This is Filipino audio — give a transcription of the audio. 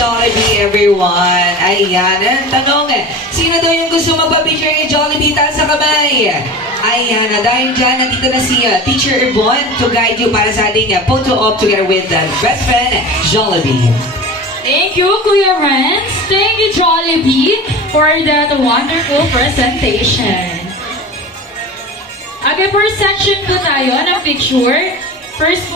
Jollibee, everyone. Ayan, ang tanong, sino daw yung gusto magpa-picture kay Jollibee? Taas sa kamay. Ayan, dahil dyan, nandito na si Teacher Yvonne to guide you para sa ating photo op together with best friend, Jollibee. Thank you, Kuya Renz. Thank you, Jollibee, for that wonderful presentation. Okay, first section po tayo ng picture. First